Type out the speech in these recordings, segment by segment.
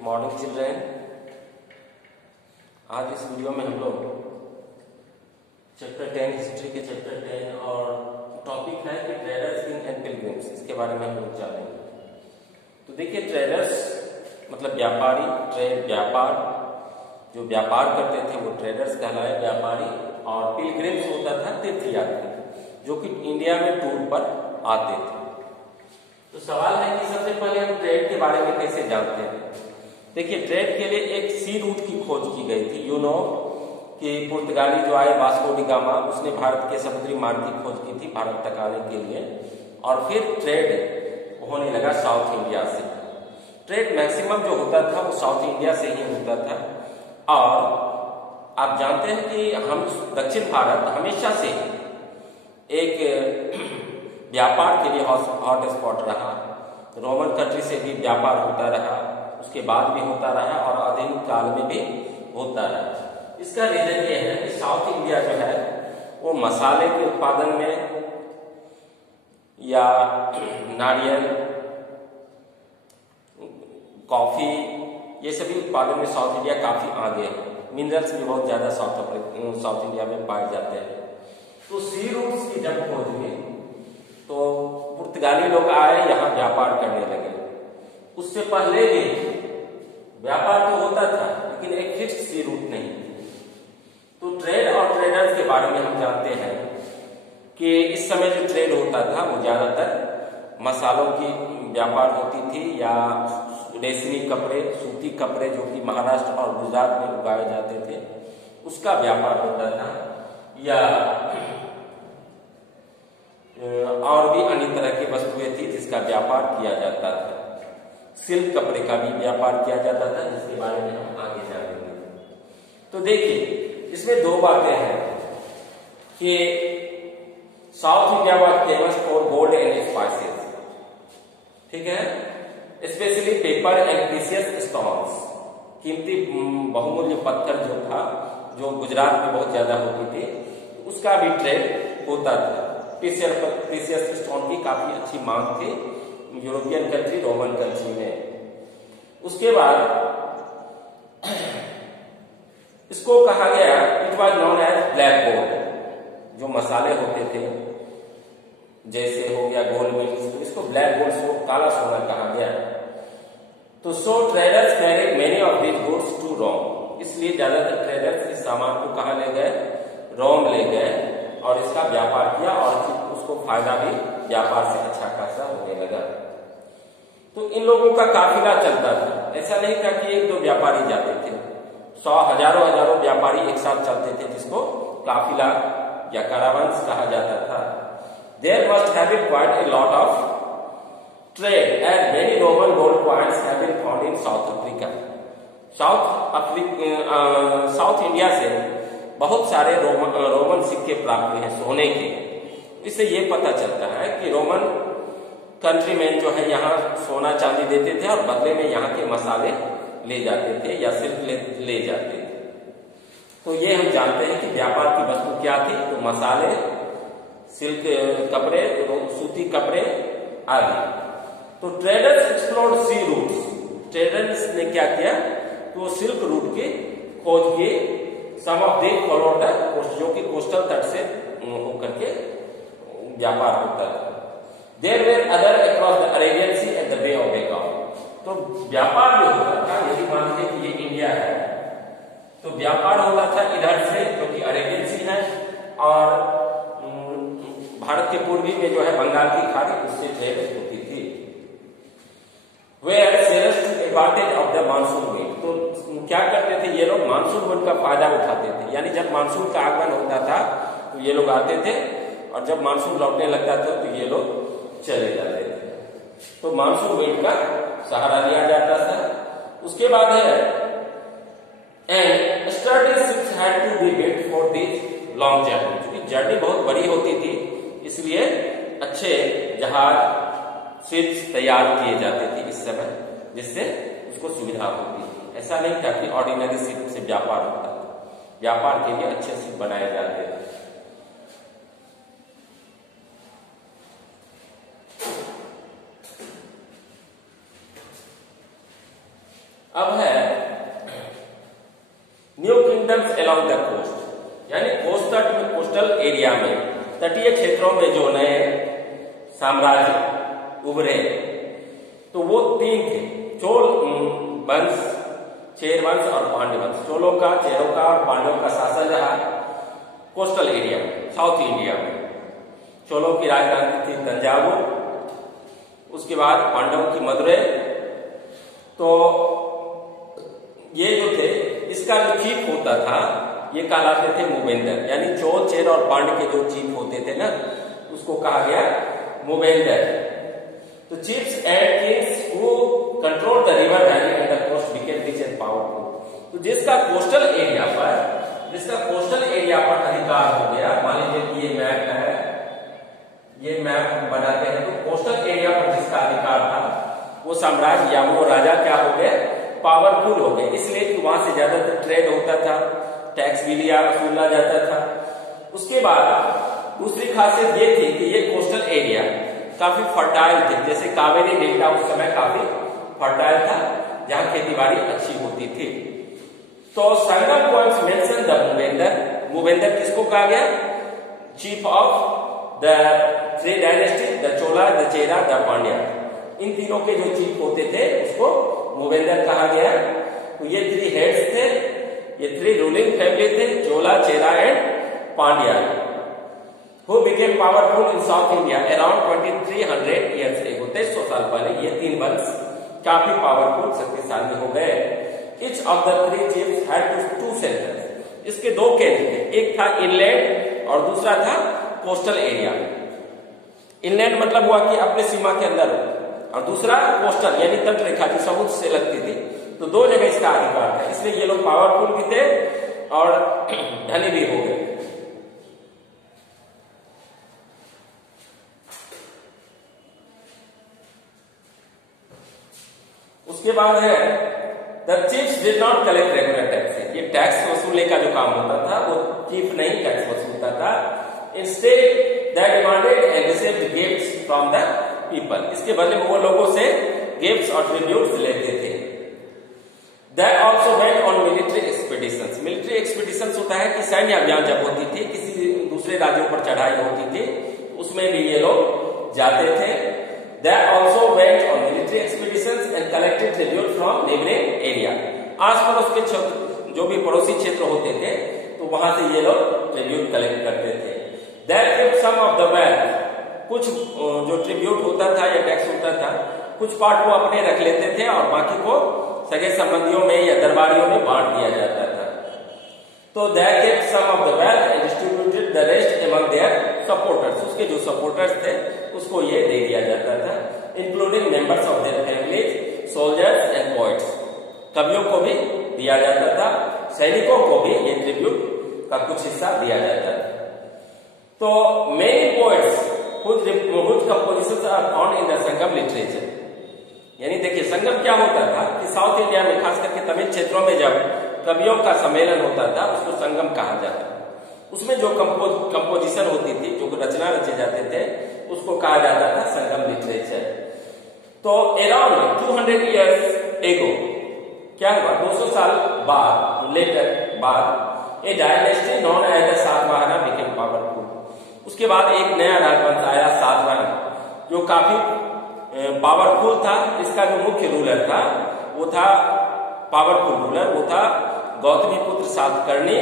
Good morning children. आज इस video में हम लोग चैप्टर 10 हिस्ट्री के चैप्टर 10 और टॉपिक है कि ट्रेडर्स किंग एंड पिलग्रिम्स, इसके बारे में हम लोग जानेंगे। तो देखिए, ट्रेडर्स मतलब व्यापारी, ट्रेड व्यापार, जो व्यापार करते थे वो ट्रेडर्स कहलाए व्यापारी, और पिलग्रिम्स होता था तीर्थयात्री जो कि इंडिया में टूर पर आते थे। तो सवाल है कि सबसे पहले हम ट्रेड के बारे में कैसे जानते हैं। देखिए, ट्रेड के लिए एक सी रूट की खोज की गई थी। कि पुर्तगाली जो आए वास्को डी गामा, उसने भारत के समुद्री मार्ग की खोज की थी भारत तक आने के लिए, और फिर ट्रेड होने लगा साउथ इंडिया से। ट्रेड मैक्सिमम जो होता था वो साउथ इंडिया से ही होता था, और आप जानते हैं कि हम दक्षिण भारत हमेशा से एक व्यापार के लिए हॉट स्पॉट रहा। रोमन कंट्री से भी व्यापार होता रहा, उसके बाद भी होता रहा, और आधुनिक काल में भी होता रहा। इसका रीजन ये है कि साउथ इंडिया जो है वो मसाले के उत्पादन में या नारियल, कॉफी, ये सभी उत्पादन में साउथ इंडिया काफी आगे है। मिनरल्स भी बहुत ज्यादा साउथ इंडिया में पाए जाते हैं। तो सी रूट्स की जब खोज हुई तो पुर्तगाली लोग आए, यहाँ व्यापार करने लगे। उससे पहले भी व्यापार तो होता था, लेकिन एक फिक्स सी रूट नहीं। तो ट्रेड और ट्रेडर्स के बारे में हम जानते हैं कि इस समय जो ट्रेड होता था वो ज्यादातर मसालों की व्यापार होती थी, या रेशमी कपड़े, सूती कपड़े जो कि महाराष्ट्र और गुजरात में उगाए जाते थे, उसका व्यापार होता था, या और भी अन्य तरह की वस्तुएं थी जिसका व्यापार किया जाता था। सिल्क कपड़े का भी व्यापार किया जाता था, जिसके बारे में हम आगे जानेंगे। तो देखिए, इसमें दो बातें हैं कि south India was famous for gold and spices, ठीक है, specially paper and precious stones, कीमती बहुमूल्य पत्थर जो था, जो गुजरात में बहुत ज्यादा होती थी, उसका भी ट्रेड होता था। प्रीशियस स्टोन की काफी अच्छी मांग थी यूरोपियन कंट्री, रोमन कंट्री में। उसके बाद इसको कहा गया, it was known as black gold. जो मसाले होते थे जैसे हो गया गोल्ड मिल्क, इसको ब्लैक गोल्ड, काला सोना कहा गया। तो so traders carried many of these goods to Rome, इसलिए ज्यादातर ट्रेडर्स इस सामान को कहाँ ले गए, रोम ले गए, और इसका व्यापार किया, और उसको फायदा भी व्यापार से अच्छा खासा होने लगा। तो इन लोगों का काफिला चलता था, ऐसा नहीं था कि एक दो व्यापारी जाते थे, हजारों व्यापारी एक साथ चलते थे, जिसको काफिला या कारावांस कहा जाता था। There must have been quite a lot of trade, as many Roman gold coins have been found in South Africa. South India से बहुत सारे रोमन सिक्के प्राप्त हुए हैं सोने के। इससे ये पता चलता है कि रोमन कंट्री में जो है यहाँ सोना चांदी देते थे, और बदले में यहाँ के मसाले ले जाते थे या सिल्क ले जाते थे। तो ये हम जानते हैं कि व्यापार की वस्तु क्या थी, तो मसाले, सिल्क कपड़े, सूती कपड़े आदि। तो traders explored sea routes, traders ने क्या किया, तो सिल्क रूट की खोज की। Some of they followed the coast, जो कि कोस्टल तट से होकर के व्यापार होता है। There were other across the Arabian Sea and the Bay of Bengal. तो व्यापार जो होता था, यदि मान लीजिए कि ये इंडिया है, तो व्यापार होता था इधर से, जो कि अरेबियन सी है, और भारत के पूर्वी में जो है बंगाल की खाड़ी, उससे ट्रेड होती थी। Where sailors took advantage of the monsoon wind. तो क्या करते थे ये लोग, मानसून विंड का फायदा उठाते थे, यानी जब मानसून का आगमन होता था तो ये लोग आते थे, और जब मानसून लौटने लगता था तो ये लोग चले जाते थे। तो मानसून विंड का सहारा लिया जाता था। उसके बाद है and sturdy ships had to be built for this long journey, क्योंकि जर्नी बहुत बड़ी होती थी, इसलिए अच्छे जहाज, शिप्स तैयार किए जाते थे इस समय, जिससे उसको सुविधा होती थी। ऐसा नहीं था कि ऑर्डिनरी शिप से व्यापार होता था, व्यापार के लिए अच्छे शिप बनाए जाते थे। अब है new kingdoms along the coast, यानी कोस्ट तट में, कोस्टल एरिया में, तटीय क्षेत्रों में जो नए साम्राज्य उभरे तो वो 3 थे, चोल वंश, चेर वंश और पांड्य वंश। चोलों का, चेरों का और पांड्यों का शासन रहा कोस्टल एरिया में, साउथ इंडिया में। चोलों की राजधानी थी तंजावुर, उसके बाद पांड्यों की मदुरै। तो ये जो थे, इसका जो चीफ होता था ये कहलाते थे मूवेंदर, यानी चोल, चेर और पांड्य के जो चीफ होते थे ना, उसको कहा गया मूवेंदर। तो chiefs and kings who control the river valley and the coast became rich and powerful. तो जिसका कोस्टल एरिया पर अधिकार हो गया, मान लीजिए कि ये मैप है, ये मैप हम बनाते हैं, तो कोस्टल एरिया पर जिसका अधिकार था वो साम्राज्य या वो राजा क्या हो गए, पावरफुल हो गए। इसलिए कि वहां से ज्यादातर ट्रेड होता था, टैक्स भी लिया वसूला जाता था। उसके बाद दूसरी खासियत ये थी कि ये कोस्टल एरिया काफी फर्टाइल थे, जैसे कावेरी डेल्टा उस समय काफी फर्टाइल था, जहां खेती बाड़ी अच्छी होती थी। तो Sangam points mention the Moovendar. Moovendar किसको कहा गया, chief of the 3 dynasty, the Chola, the Chera, the Pandya. इन तीनों के जो चीफ होते थे उसको मूवेंदर कहा गया। तो ये 3 हेड्स थे, ये 3 रूलिंग फैमिली थे, Chola, Chera and Pandya, who became powerful in South India around 2300 years ago। 2300 साल पहले ये 3 वंश काफी पावरफुल, शक्तिशाली हो गए। Each of the 3 chiefs had 2 centers। इसके 2 केंद्र थे, एक था इनलैंड और दूसरा था कोस्टल एरिया। इनलैंड मतलब हुआ कि अपने सीमा के अंदर, और दूसरा कोस्टल यानी तट रेखा जो समुद्र से लगती थी। तो 2 जगह इसका अधिकार था, इसलिए ये लोग पावरफुल भी थे और धनी भी हो गए। उसके बाद है the chiefs did not collect regular tax. ये टैक्स वसूलने का जो काम होता था वो चीफ नहीं टैक्स वसूलता था। Instead they demanded and received gifts from the people. इसके बदले में वो लोगों से गिफ्ट्स और ट्रिब्यूट्स लेते थे। They also went on military expeditions. Military expeditions होता है कि सैन्य अभियान जब होती थी, किसी दूसरे राज्यों पर चढ़ाई होती थी, उसमें भी ये लोग जाते थे। They also went on military expeditions and collected tribute from neighboring area। आस पड़ोस के जो भी पड़ोसी क्षेत्र होते थे तो वहां से ये लोग ट्रिब्यूट कलेक्ट करते थे। They kept some of the wealth। कुछ जो ट्रिब्यूट होता था या टैक्स होता था, कुछ पार्ट वो अपने रख लेते थे और बाकी को सगे संबंधियों में या दरबारियों में बांट दिया जाता था। तो they kept some of the wealth and distributed the rest among their supporters। उसके जो सपोर्टर्स थे उसको ये दे दिया जाता था, including members of their families, soldiers and poets. कवियों को भी दिया जाता था, सैनिकों को भी ये ट्रिब्यूट का कुछ हिस्सा दिया जाता था। तो many poets whose compositions are found in the Sangam literature. यानी देखिए संगम क्या होता था कि साउथ इंडिया में खास करके तमिल क्षेत्रों में जब कवियों का सम्मेलन होता था उसको संगम कहा जाता था। उसमें जो कंपोजिशन होती थी, जो रचना रचे जाते थे, उसको कहा जाता था संगम लिटरेचर। तो अराउंड 200 इयर्स एगो क्या हुआ, 200 साल बाद a dynasty known as the Satavahana became powerful. उसके बाद एक नया राजवंश आया सातवाहन, जो काफी पावरफुल था। इसका जो मुख्य रूलर था वो था पावरफुल रूलर, वो था गौतमी पुत्र सातकर्णी,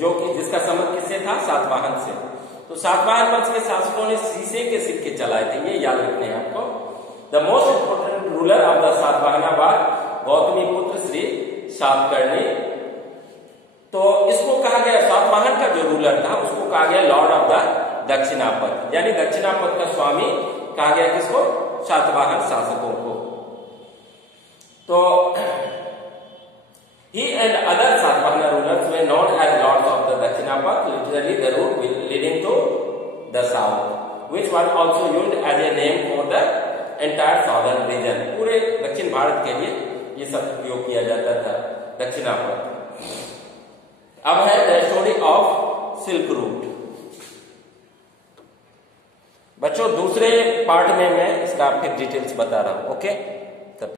जो कि जिसका संबंध किससे था, सातवाहन से। तो सातवाहन वंश के शासकों ने शीशे के सिक्के चलाए थे, ये याद रखने हैं आपको। The most important ruler of the Satavahana was Gautami पुत्र श्री सातकर्णी। तो इसको कहा गया, सातवाहन का जो रूलर था उसको कहा गया लॉर्ड ऑफ द दक्षिणापथ, यानी दक्षिणापथ का स्वामी कहा गया किसको, सातवाहन शासकों को। तो he and other Satvahana rulers were known as lords of the Dakshinapath, literally the route leading to the south, which was also used as a name for the entire southern region। पूरे दक्षिण भारत के लिए ये सब उपयोग किया जाता था, दक्षिणापथ। अब है the story of silk route. बच्चों दूसरे पार्ट में मैं इसका फिर डिटेल्स बता रहा हूं, ओके।